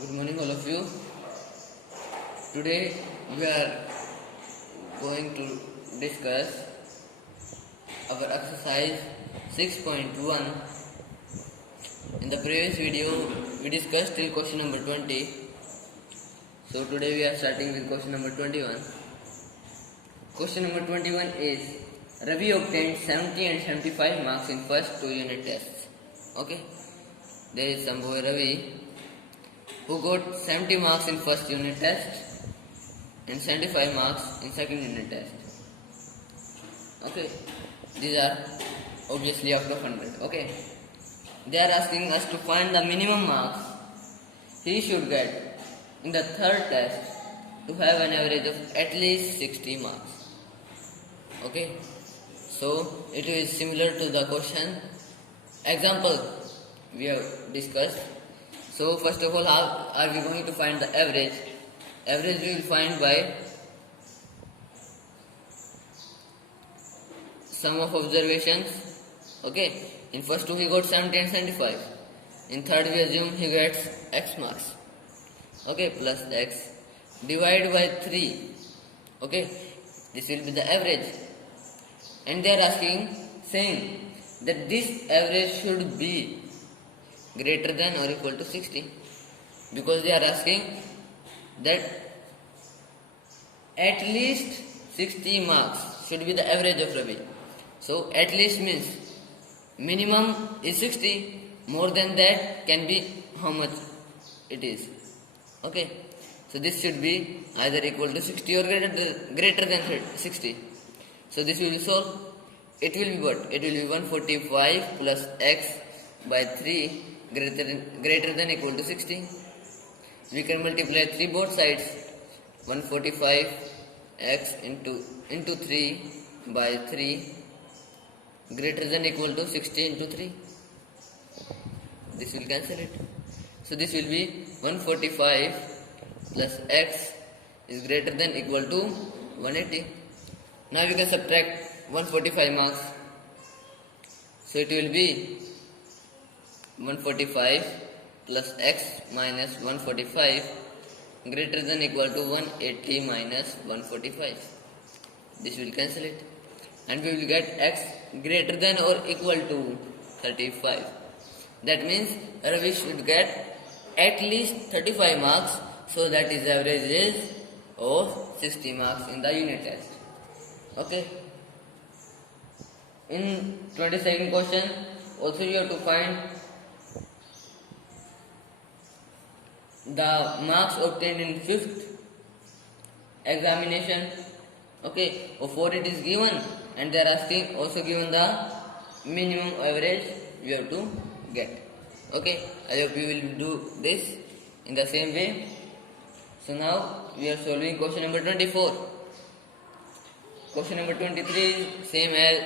Good morning, all of you. Today we are going to discuss our exercise 6.1. In the previous video, we discussed till question number 20. So today we are starting with question number 21. Question number 21 is Ravi obtained 70 and 75 marks in first 2 unit tests. Okay, there is some boy Ravi who got 70 marks in first unit test and 75 marks in second unit test. Okay, these are obviously out of 100. Okay, they are asking us to find the minimum marks he should get in the third test to have an average of at least 60 marks. Okay, so it is similar to the question example we have discussed. So first of all, how are we going to find the average? Average we will find by sum of observations. Okay, in first two he got 70 and 75. In third we assume he gets x marks. Okay, plus x divided by 3. Okay, this will be the average. And they are asking, saying that this average should be greater than or equal to 60, because they are asking that at least 60 marks should be the average of Ravi. So at least means minimum is 60, more than that can be how much it is. Okay, so this should be either equal to 60 or greater than 60. So this will be solved. It will be what? It will be 145 plus x by 3 greater than equal to 60. We can multiply 3 both sides. 145 x into 3 by 3 greater than equal to 60 into 3. This will cancel it. So this will be 145 plus x is greater than equal to 180. Now we can subtract 145 marks. So it will be 145 plus x minus 145 greater than equal to 180 minus 145. This will cancel it. And we will get x greater than or equal to 35. That means Ravi should get at least 35 marks, so that his average is of 60 marks in the unit test. Okay. In 22nd question, also you have to find the marks obtained in fifth examination. Okay, for it is given and they are asking also given the minimum average you have to get. Okay, I hope you will do this in the same way. So now we are solving question number 24. Question number 23 is same as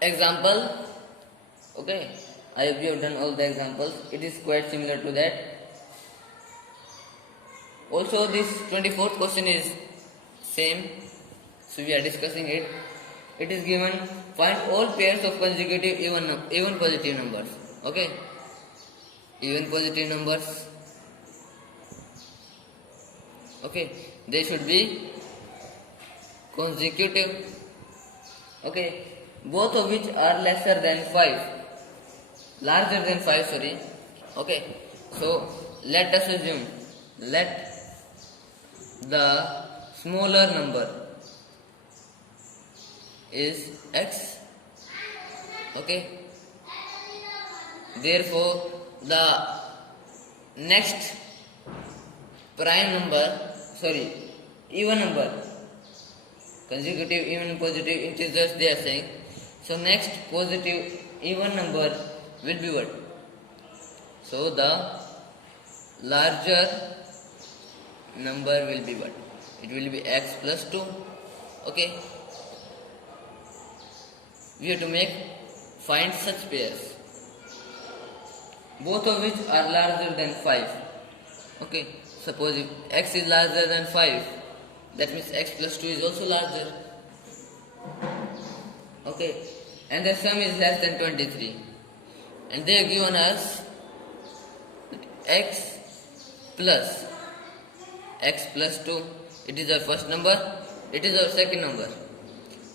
example. Okay, I hope you have done all the examples. It is quite similar to that. Also this 24th question is same. So we are discussing it. It is given, find all pairs of consecutive even positive numbers. Okay, even positive numbers. Okay, they should be consecutive. Okay, both of which are larger than 5, sorry. Okay, so let us assume, let the smaller number is x. Okay, therefore the next prime number, even number, consecutive even positive integers they are saying. So next positive even number will be what? So the larger number will be what? It will be x plus 2. Okay, we have to find such pairs, both of which are larger than 5. Okay, suppose if x is larger than 5, that means x plus 2 is also larger. Okay, and the sum is less than 23. And they have given us x plus 2. It is our first number, it is our second number.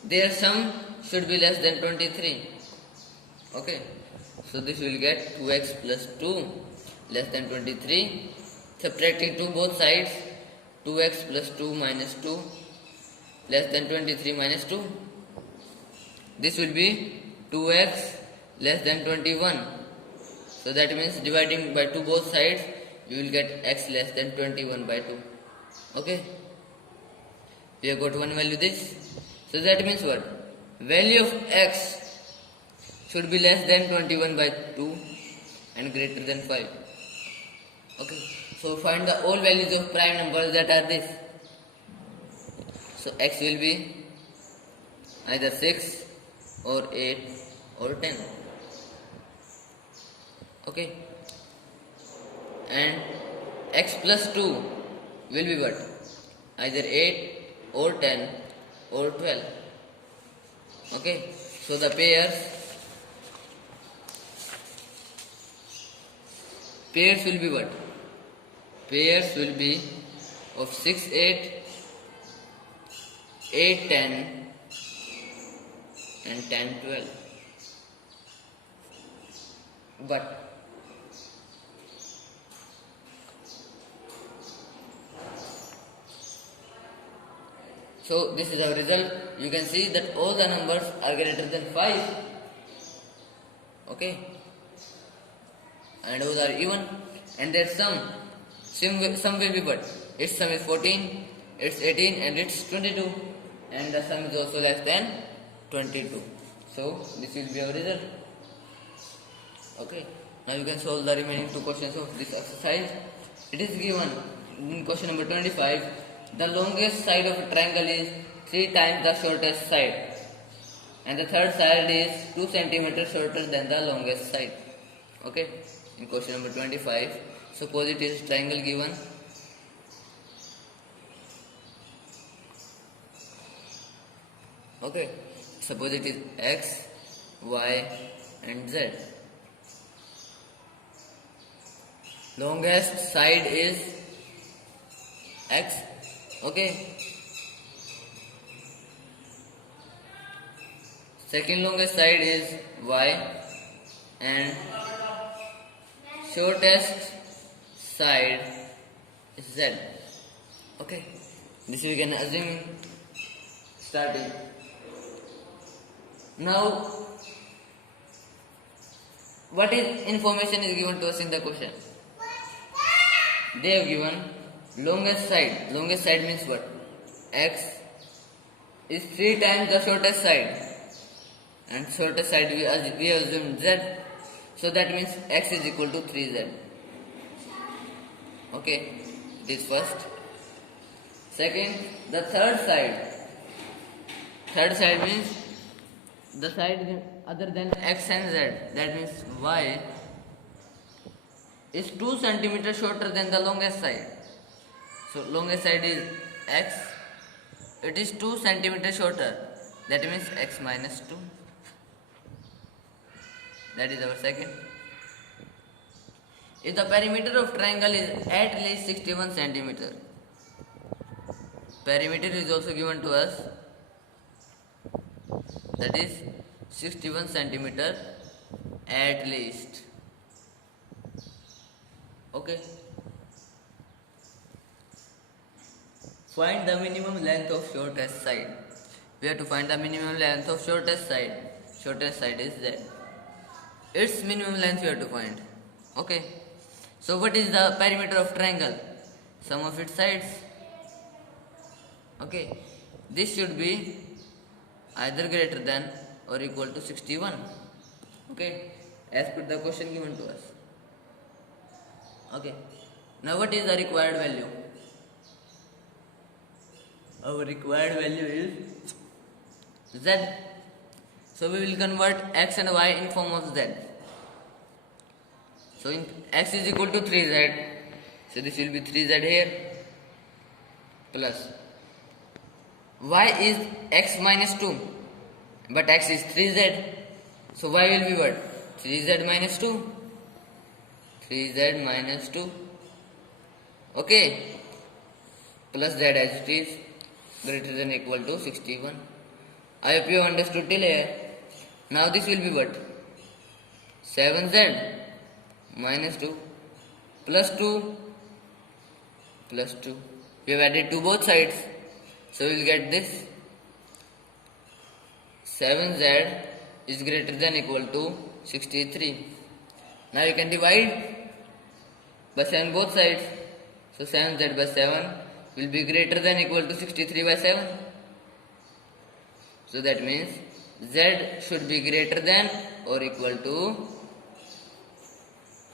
Their sum should be less than 23. Okay, so this will get 2x plus 2 less than 23. Subtracting 2 both sides, 2x plus 2 minus 2 less than 23 minus 2. This will be 2x less than 21. So that means dividing by 2 both sides, you will get x less than 21 by 2. Okay, we have got one value this. So that means what? Value of x should be less than 21 by 2 and greater than 5. Okay, so find the all values of prime numbers that are this. So x will be either 6 or 8 or 10. Okay, and x plus 2 will be what? Either 8 or 10 or 12. Okay, so the pairs will be what? Pairs will be of 6 8, 8 10 and 10 12. But so this is our result. You can see that all the numbers are greater than 5. Okay, and those are even, and their sum will be what? Its sum is 14, its 18 and its 22, and the sum is also less than 22. So this will be our result. Okay, now you can solve the remaining 2 questions of this exercise. It is given in question number 25. The longest side of a triangle is 3 times the shortest side, and the third side is 2 centimeters shorter than the longest side. Okay, in question number 25, suppose it is triangle given. Okay, suppose it is x, y and z. Longest side is x. Okay, second longest side is y and shortest side is z. Okay, this we can assume starting. Now what is information is given to us in the question? They have given longest side. Longest side means what? X is 3 times the shortest side, and shortest side we assume z. So that means x is equal to 3z. Okay, this first. Second, the third side. Third side means the side other than x and z. That means y is 2 centimeters shorter than the longest side. So longest side is x. It is 2 centimeters shorter. That means x minus 2. That is our second. If the perimeter of triangle is at least 61 centimeter, perimeter is also given to us. That is 61 centimeter at least. Okay. Find the minimum length of shortest side. We have to find the minimum length of shortest side. Shortest side is z. Its minimum length we have to find. Okay. So what is the perimeter of triangle? Sum of its sides. Okay. This should be either greater than or equal to 61. Okay. As per the question given to us. Okay. Now what is the required value? Our required value is z. So we will convert x and y in form of z. So in x is equal to 3z. So this will be 3z here plus y is x minus 2, but x is 3z. So y will be what? 3z minus 2. 3z minus 2. Okay, plus z as it is greater than or equal to 61. I hope you understood till here. Now this will be what? 7z minus 2 plus 2 plus 2. We have added to both sides, so we will get this. 7z is greater than or equal to 63. Now you can divide by 7 both sides. So 7z by 7 will be greater than or equal to 63 by 7. So that means z should be greater than or equal to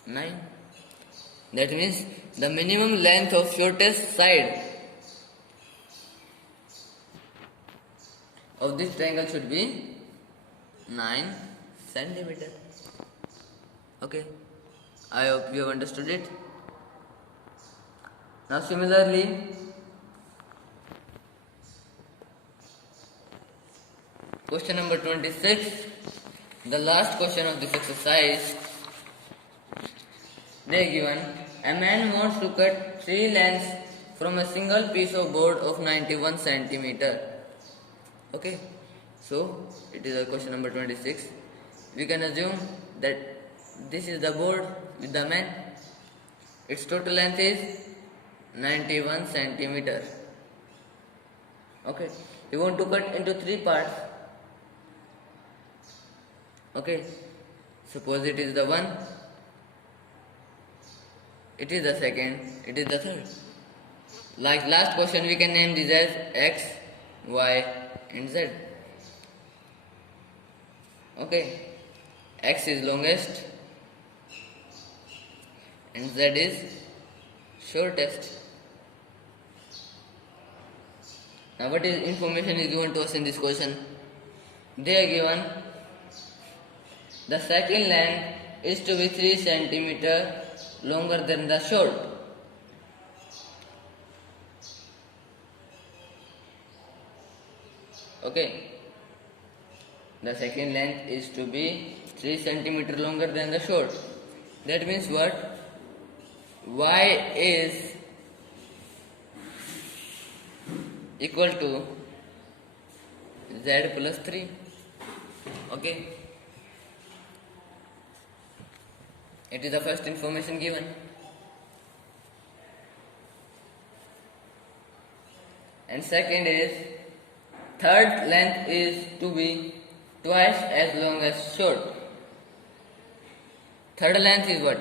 9. That means the minimum length of shortest side of this triangle should be 9 centimeter. Okay, I hope you have understood it. Now similarly, question number 26, the last question of this exercise. They are given, a man wants to cut 3 lengths from a single piece of board of 91 centimeter. Okay, so it is a question number 26. We can assume that this is the board with the man. Its total length is 91 centimeter. Okay, we want to cut into 3 parts. Okay, suppose it is the 1, it is the second, it is the third. Like last question, we can name these as x, y and z. Okay, x is longest and z is shortest. Now what is information is given to us in this question? They are given the second length is to be 3 centimeter longer than the short. Okay, the second length is to be 3 centimeter longer than the short. That means what? Y is equal to z plus 3. Okay, it is the first information given. And second is, third length is to be twice as long as short. Third length is what?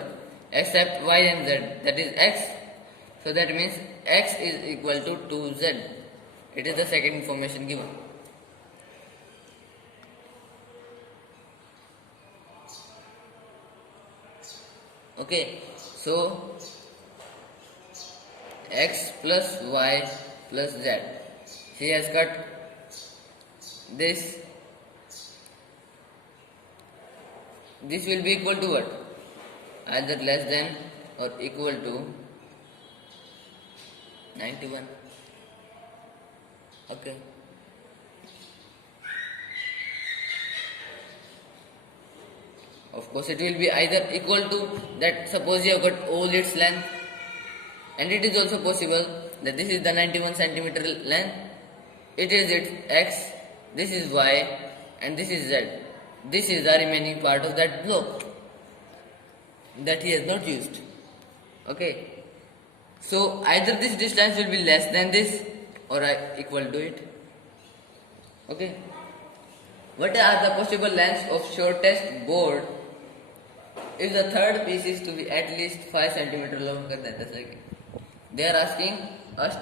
Except y and z, that is x. So that means x is equal to 2z. It is the second information given. Okay, so x plus y plus z. She has cut this. This will be equal to what? Either less than or equal to 91. Okay. Of course, it will be either equal to that. Suppose you have got all its length, and it is also possible that this is the 91 centimeter length. It is its x, this is y, and this is z. This is the remaining part of that block that he has not used. Okay. So either this distance will be less than this or equal to it. Okay. What are the possible lengths of shortest board if the third piece is to be at least 5 centimeter longer than the second? They are asking us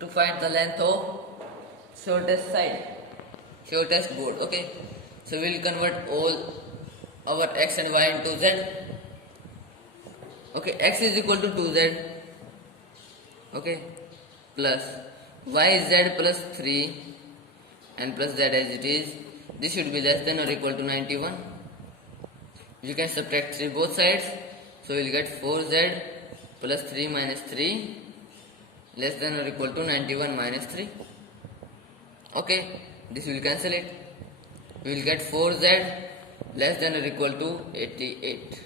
to find the length of shortest side, shortest board. Okay, so we will convert all our x and y into z. Okay, x is equal to 2z. Okay, plus y is z plus 3 and plus z as it is. This should be less than or equal to 91. You can subtract 3 both sides, so we will get 4z plus 3 minus 3 less than or equal to 91 minus 3. Okay, this will cancel it. We will get 4z less than or equal to 88.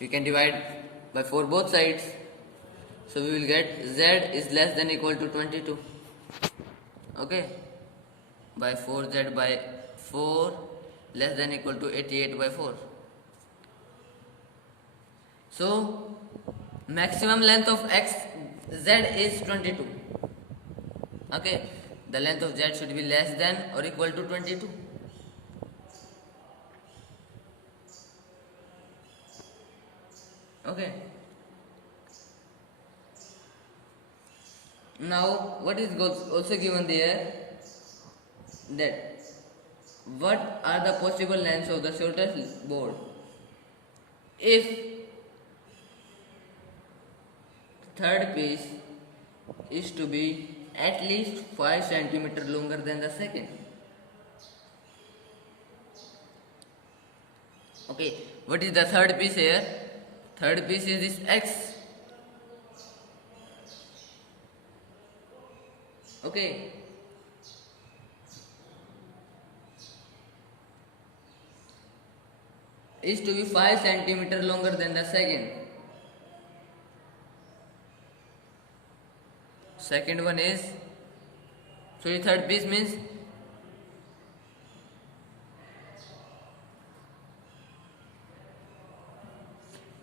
We can divide by 4 both sides. So we will get z is less than or equal to 22. Okay. By 4z by 4 less than or equal to 88 by 4. So maximum length of z is 22. Okay. The length of z should be less than or equal to 22. Okay. Now what is also given there, that what are the possible lengths of the shortest board if third piece is to be at least 5 centimeter longer than the second. Okay, what is the third piece here? Third piece is this x. Okay. Is to be 5 centimeter longer than the second. Second one is, so the third piece means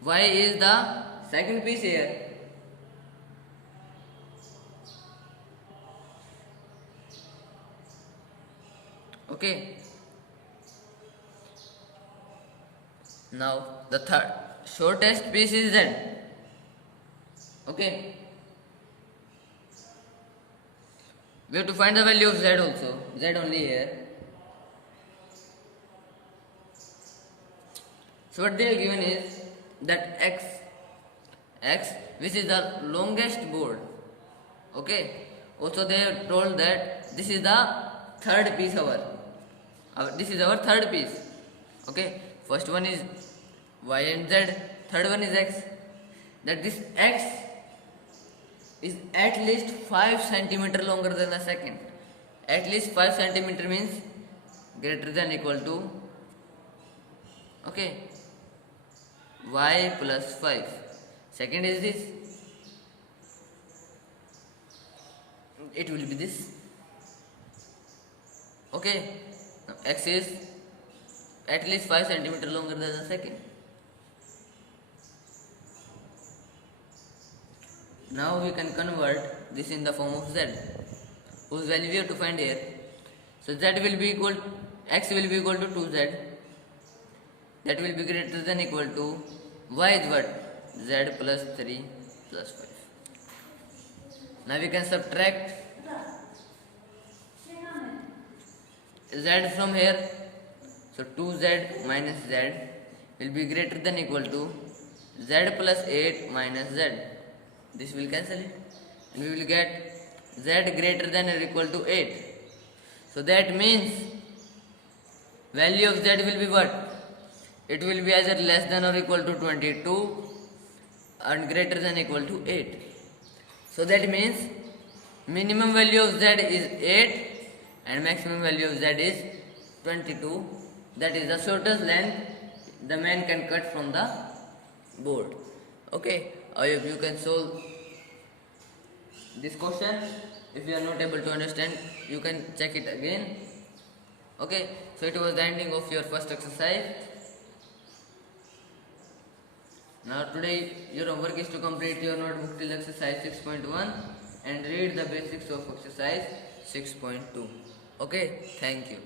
y is the second piece here. Okay. Now the third shortest piece is z. Okay. We have to find the value of z also. Z only here. So what they have given is that x which is the longest board. Okay. Also they have told that this is the third piece this is our third piece. Okay. First one is y and z. Third one is x. That this x is at least 5 centimeter longer than the second. At least 5 centimeter means greater than equal to, okay, y plus 5. Second is this. It will be this. Okay. Now x is at least 5 centimeter longer than the second. Now we can convert this in the form of z, whose value we have to find here. So z will be equal, x will be equal to 2z. That will be greater than equal to y is what? Z plus 3 plus 5. Now we can subtract z from here. So 2z minus z will be greater than equal to z plus 8 minus z. This will cancel it, and we will get z greater than or equal to 8. So that means value of z will be what? It will be either less than or equal to 22 and greater than or equal to 8. So that means minimum value of z is 8 and maximum value of z is 22. That is the shortest length the man can cut from the board. Okay, I hope you can solve this question. If you are not able to understand, you can check it again. Okay, so it was the ending of your first exercise. Now today your homework is to complete your notebook till exercise 6.1 and read the basics of exercise 6.2. Okay, thank you.